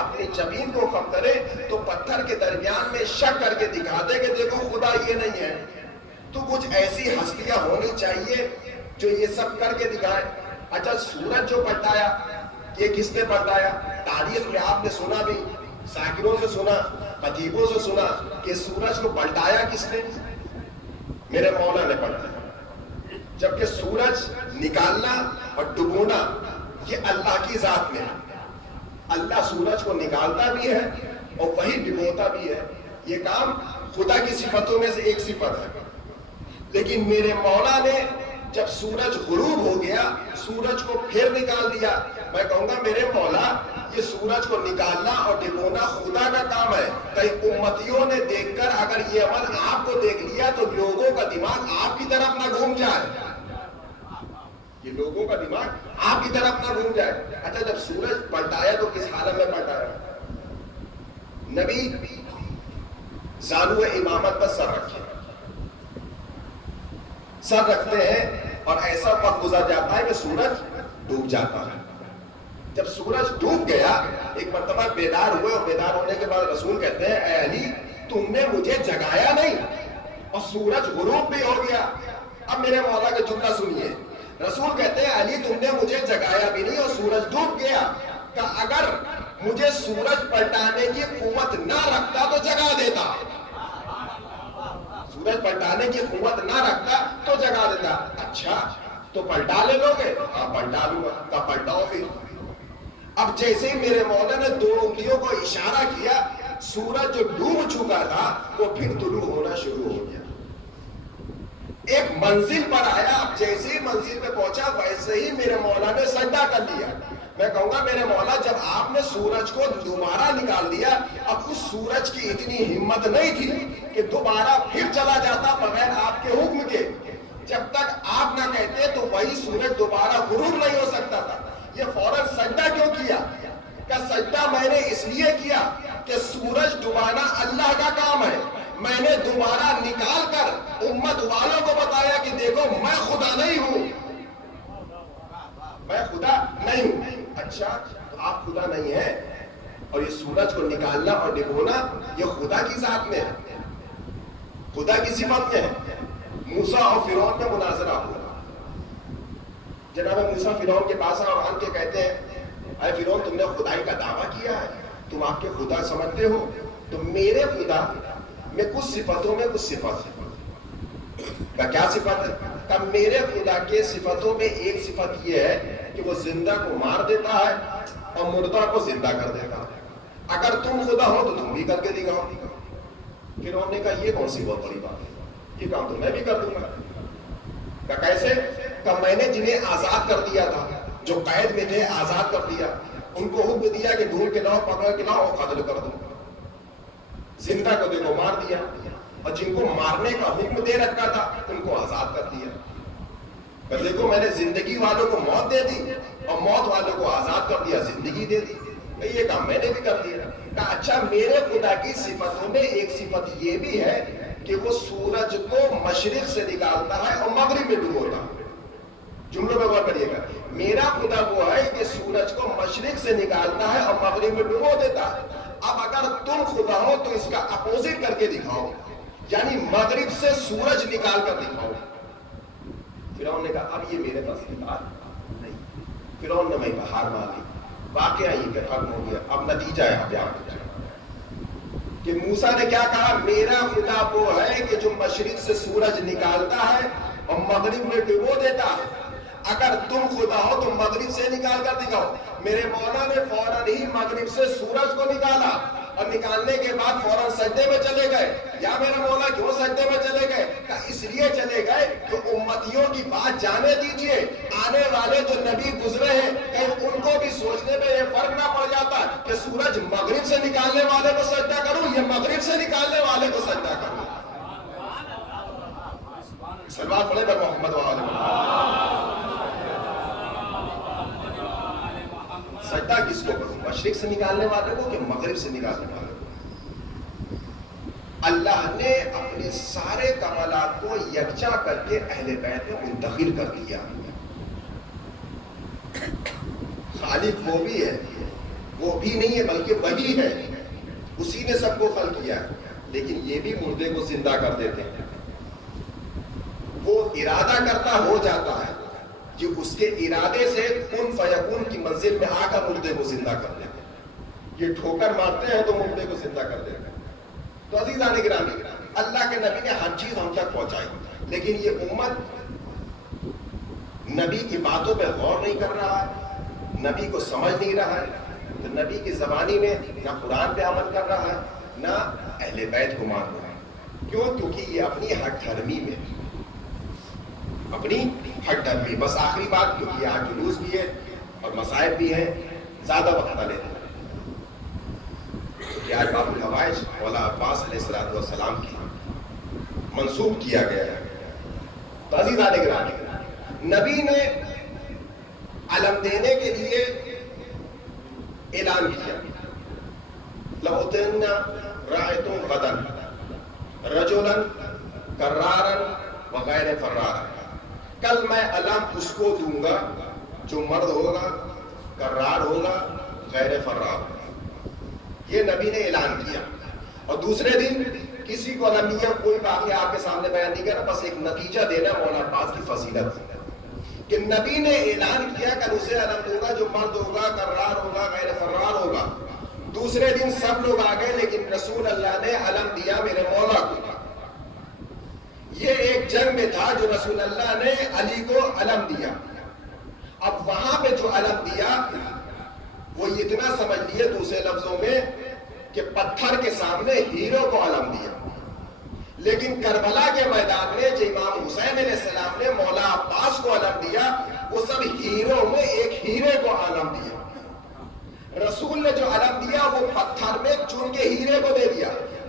اپنی جبین کو خم کرے تو پتھر کے درمیان میں شک کر کے دکھا دے کہ دیکھو خدا یہ نہیں ہے. تو کچھ ایسی ہستیاں ہونی چاہیے جو یہ سب کر کے دکھائے. اچھا سورج جو پلٹایا یہ کس نے پلٹایا؟ تاریخ میں آپ نے سنا بھی، ساکروں سے سنا، خطیبوں سے سنا کہ سورج کو پلٹایا کس نے؟ میرے مولا نے پلٹایا. جبکہ سورج نکالنا اور ڈبونا یہ اللہ کی ذات میں ہے. اللہ سورج کو نکالتا بھی ہے اور وہی ڈبوتا بھی ہے. یہ کام خدا کی صفتوں میں سے ایک صفت ہے. لیکن میرے مولا نے جب سورج غروب ہو گیا سورج کو پھر نکال دیا. میں کہوں گا میرے مولا یہ سورج کو نکالنا اور ڈبونا خدا کا کام ہے. کئی امتیوں نے دیکھ کر اگر یہ عمل آپ کو دیکھ لیا تو لوگوں کا دماغ آپ کی طرف نہ گھوم جائے. یہ لوگوں کا دماغ آپ کی طرف نہ گھوم جائے. اچھا جب سورج پلٹایا تو کس حالت میں پلٹایا؟ نبی زانو امامت پر سر رکھے، سر رکھتے ہیں اور ایسا وقت گزر جاتا ہے کہ سورج ڈوب جاتا ہے. جب سورج ڈوب گیا ایک مرتبہ بیدار ہوئے اور بیدار ہونے کے بعد رسول کہتے ہیں اے علی تم نے مجھے جگایا نہیں اور سورج غروب بھی ہو گیا. اب میرے مولا کا جملہ سنیے. رسول کہتے ہیں علی تم نے مجھے جگایا بھی نہیں اور سورج ڈوب گیا. کہ اگر مجھے سورج پلٹانے کی قوت نہ رکھتا تو جگا دیتا. سورج پلٹانے کی قوت نہ رکھتا تو جگا دیتا. اچھا تو پلٹا لے لو گے؟ ہاں پلٹا لوں گا. کہ پلٹاؤ پھر. اب جیسے ہی میرے مولا نے 2 انگلیوں کو اشارہ کیا سورج جو ڈوب چکا تھا وہ پھر طلوع ہونا شروع ہو گیا. ایک منزل پر آیا. اب جیسے ہی منزل پہ پہنچا ویسے ہی میرے مولا نے سجدہ کر لیا. میں کہوں گا میرے مولا جب آپ نے سورج کو دوبارہ نکال دیا اب اس سورج کی اتنی ہمت نہیں تھی کہ دوبارہ پھر چلا جاتا بغیر آپ کے حکم کے. جب تک آپ نہ کہتے تو وہی سورج دوبارہ غروب نہیں ہو سکتا تھا. یہ فوراً سجدہ کیوں کیا؟ کہ سجدہ میں نے اس لیے کیا کہ سورج ڈبانا اللہ کا کام ہے. میں نے دوبارہ نکال کر امت والوں کو بتایا کہ دیکھو میں خدا نہیں ہوں، میں خدا نہیں ہوں. اچھا تو آپ خدا نہیں ہیں اور یہ سورج کو نکالنا اور ڈبونا یہ خدا کی ذات میں ہے، خدا کی صفت میں ہے. موسیٰ اور فرعون میں مناظرہ ہوا. جناب موسیٰ فرعون کے پاس اور آن کے کہتے ہیں اے فرعون تم نے خدائی کا دعویٰ کیا ہے، تم آپ کے خدا سمجھتے ہو تو میرے خدا میں کچھ صفتوں میں کچھ صفت ہے. کیا صفت ہے؟ کہ میرے خدا کے صفتوں میں ایک صفت یہ ہے کہ وہ زندہ کو مار دیتا ہے اور مردہ کو زندہ کر دیتا ہے. اگر تم خدا ہو تو تم بھی کر کے دکھاؤ. فرعون نے کہا یہ کون سی بہت بڑی بات ہے، یہ کام تو میں بھی کر دوں گا. کہ کیسے؟ کہ میں نے جنہیں آزاد کر دیا تھا، جو قید میں تھے آزاد کر دیا، ان کو حکم دیا کہ ڈھونڈ کے لاؤ پکڑ کے لاؤ اور قتل کر دو. زندہ کو دیکھو مار دیا اور جن کو مارنے کا حکم دے رکھا تھا ان کو آزاد کر دیا. کہ دیکھو میں نے زندگی والوں کو موت دے دی اور موت والوں کو آزاد کر دیا، زندگی دے دی. یہ کام میں نے بھی کر دیا. کہ اچھا میرے خدا کی صفتوں میں ایک صفت یہ بھی ہے کہ وہ سورج کو مشرق سے نکالتا ہے اور مغرب میں ڈبوتا ہے. جملوں میں غور کریے گا. میرا خدا وہ ہے کہ سورج کو مشرق سے نکالتا ہے اور مغرب میں ڈبو دیتا ہے. اب اگر تم خدا ہو تو اس کا اپوزٹ کر کے دکھاؤ، یعنی مغرب سے سورج نکال کر دکھاؤ. فرعون نے کہا اب یہ میرے پاس بات نہیں. فرعون نے میں بہار مار دی. واقعہ یہ کہ ختم ہو گیا. اب نتیجہ ہے آپ یاد کہ موسیٰ نے کیا کہا؟ میرا خدا وہ ہے کہ جو مشرق سے سورج نکالتا ہے اور مغرب میں ڈبو دیتا ہے. اگر تم خدا ہو تو مغرب سے نکال کر دکھاؤ. میرے مولا نے فوراً ہی مغرب سے سورج کو نکالا اور نکالنے کے بعد فوراً سجدے میں چلے گئے. یا میرا مولا کیوں سجدے میں چلے گئے؟ کہ اس لیے چلے گئے کہ امتیوں کی بات جانے دیجئے. آنے والے جو نبی گزرے ہیں کہیں ان کو بھی سوچنے میں یہ فرق نہ پڑ جاتا کہ سورج مغرب سے نکالنے والے کو سجدہ کروں یا مغرب سے نکالنے والے کو سجدہ کروں. سلوات پڑھے پر محمد وآلہ. سجدہ کس کو کروں؟ مشرق سے نکالنے والے کو کہ مغرب سے نکالنے والے کو؟ اللہ نے اپنے سارے کمالات کو یکجا کر کے اہل بیت میں منتقل کر دیا. خالق وہ بھی ہے وہ بھی نہیں ہے بلکہ وہی ہے، اسی نے سب کو خلق کیا ہے، لیکن یہ بھی مردے کو زندہ کر دیتے ہیں۔ وہ ارادہ کرتا ہو جاتا ہے کہ اس کے ارادے سے کن فیکون کی منزل میں آ کر مردے کو زندہ کر دیتے ہیں۔ یہ ٹھوکر مارتے ہیں تو مردے کو زندہ کر دیتے ہیں۔ تو عزیزان گرامی، اللہ کے نبی نے ہر چیز ہم تک پہنچائی، لیکن یہ امت نبی کی باتوں پہ غور نہیں کر رہا ہے، نبی کو سمجھ نہیں رہا ہے، تو نبی کی زبانی میں نہ قرآن پہ عمل کر رہا ہے نہ اہل بیت کو مان رہا ہے۔ کیوں؟ کیونکہ یہ اپنی ہٹ دھرمی میں، اپنی ہٹ دھرمی۔ بس آخری بات، کیونکہ یہاں جلوس بھی ہے اور مصائب بھی ہیں، زیادہ وقت نہ لیتے ہیں، کیونکہ آج باب الحوائج مولا عباس علیہ السلام کی منسوب کیا گیا ہے۔ تو عزیزان گرامی، نبی نے علم دینے کے لیے اعلان کیا، لَأُطِعْنَ رَأَيْتُ غَدًا رَجُلًا كَرَّارًا وَغَيْرَ فَرَّارًا، کل میں علم اس کو دوں گا جو مرد ہوگا، کرار ہوگا، غیر فرار ہوگا۔ یہ نبی نے اعلان کیا، اور دوسرے دن کسی کو علم دیا، کوئی واقعہ آپ کے سامنے بیان نہیں کرنا، بس ایک نتیجہ دینا مولانا عباس کی فضیلت ہے کہ نبی نے اعلان کیا کل اسے علم دوں گا جو مرد ہوگا، کرار ہوگا، غیر فرار ہوگا۔ دوسرے دن سب لوگ آ گئے، لیکن رسول اللہ نے علم دیا میرے مولا کو۔ یہ ایک جنگ میں تھا جو رسول اللہ نے علی کو علم دیا۔ اب وہاں پہ جو علم دیا وہ اتنا سمجھ لیے دوسرے لفظوں میں کہ پتھر کے سامنے ہیرو کو علم دیا، لیکن کربلا کے میدان میں جو امام حسین علیہ السلام نے مولا عباس کو علم دیا، وہ سب ہیرو میں ایک ہیرے کو علم دیا۔ رسول نے جو علم دیا وہ پتھر میں چن کے ہیرے کو دے دیا۔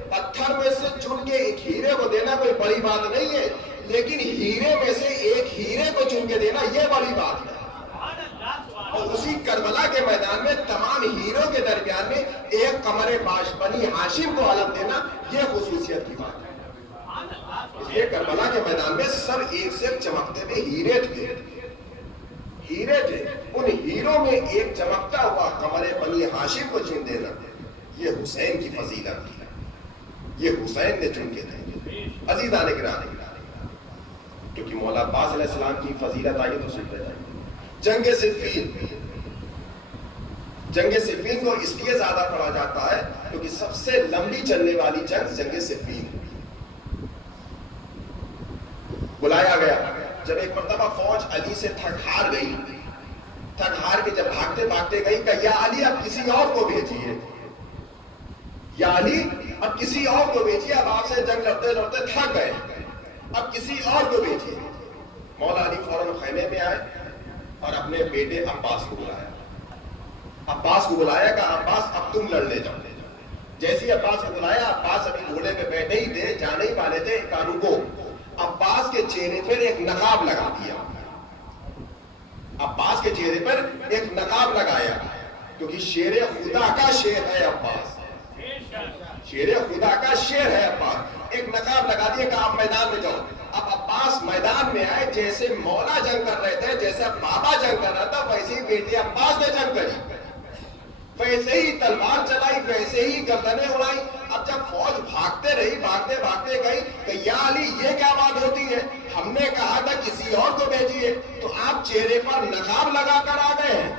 پتھر میں سے چن کے ایک ہیرے کو دینا کوئی بڑی بات نہیں ہے، لیکن ہیرے میں سے ایک ہیرے کو چن کے دینا یہ بڑی بات ہے۔ اور اسی کربلا کے میدان میں تمام ہیروں کے درمیان میں ایک قمر باش بنی ہاشم کو علم دینا یہ خصوصیت کی بات ہے۔ اس لیے کربلا کے میدان میں سب ایک سے چمکتے ہوئے ہیرے تھے، ہیرے تھے۔ ان ہیروں میں ایک چمکتا ہوا قمر بنی ہاشم کو چن دینا یہ حسین کی فضیلت تھی، یہ حسین نے چن کے دے۔ عزیزان گرامی، کیونکہ مولا عباس علیہ السلام کی فضیلت آئی تو سنتے جائیں۔ جنگ صفین، جنگ صفین کو اس لیے زیادہ پڑھا جاتا ہے کیونکہ سب سے لمبی چلنے والی جنگ جنگ صفین بلایا گیا۔ جب ایک مرتبہ فوج علی سے تھک ہار گئی، تھک ہار کے جب بھاگتے بھاگتے گئی کہ یا علی اب کسی اور کو بھیجیے، یا علی اب کسی اور کو بھیجیے، اب آپ سے جنگ لڑتے لڑتے تھک گئے، اب کسی اور کو بھیجیے۔ مولا علی فوراً خیمے میں آئے اور اپنے بیٹے عباس کو بلایا، عباس کو بلایا کہ عباس اب تم لڑنے جاؤ۔ جیسے ہی عباس کو بلایا، عباس ابھی گھوڑے پہ بیٹھے ہی تھے، جانے ہی والے تھے، کانو کو عباس کے چہرے پر ایک نقاب لگا دیا، عباس کے چہرے پر ایک نقاب لگایا، کیونکہ شیر خدا کا شیر ہے عباس، شیر خدا کا شیر ہے عباس۔ ایک نقاب لگا دیا کہ آپ میدان میں جاؤ۔ اب عباس میدان میں آئے، جیسے مولا جنگ کر رہے تھے، جیسے بابا جنگ کر رہا تھا، ویسے ہی بیٹے عباس نے جنگ کری، ویسے ہی تلوار چلائی، ویسے ہی گردنیں اڑائی۔ اب جب فوج بھاگتے رہی، بھاگتے بھاگتے گئی کہ یا علی یہ کیا بات ہوتی ہے، ہم نے کہا تھا کسی اور کو بھیجیے، تو آپ چہرے پر نقاب لگا کر آ گئے ہیں،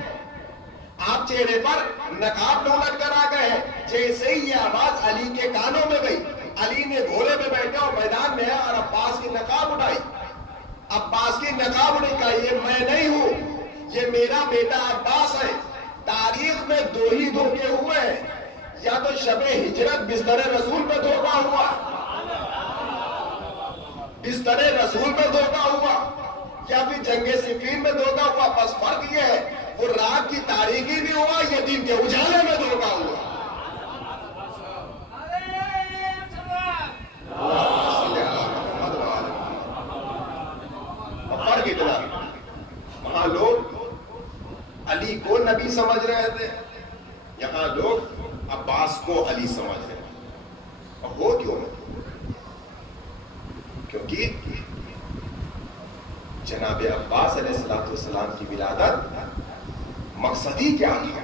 آپ چہرے پر نقاب ڈھونڈ کر آ گئے ہیں۔ جیسے ہی یہ آواز علی کے کانوں میں گئی، علی نے گھوڑے پہ بیٹھے اور میدان میں ہے اور عباس کی نقاب اٹھائی، عباس کی نقاب اٹھائی، کہا یہ میں نہیں ہوں، یہ میرا بیٹا عباس ہے۔ تاریخ میں دو ہی دھوکے ہوئے ہیں، یا تو شب ہجرت بستر رسول پہ دھوکا ہوا، بستر رسول پہ دھوکا ہوا، یا پھر جنگ صفین میں دھوکا ہوا۔ بس فرق یہ ہے وہ رات کی تاریکی بھی ہوا، یہ دن کے اجالے میں دھوکا ہوا۔ فرق اتنا، وہاں لوگ علی کو نبی سمجھ رہے تھے، یہاں لوگ عباس کو علی سمجھ رہے ہیں۔ اور وہ کیوں نہیں؟ کیونکہ جناب عباس علیہ السلام کی ولادت مقصد ہی کیا تھا؟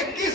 21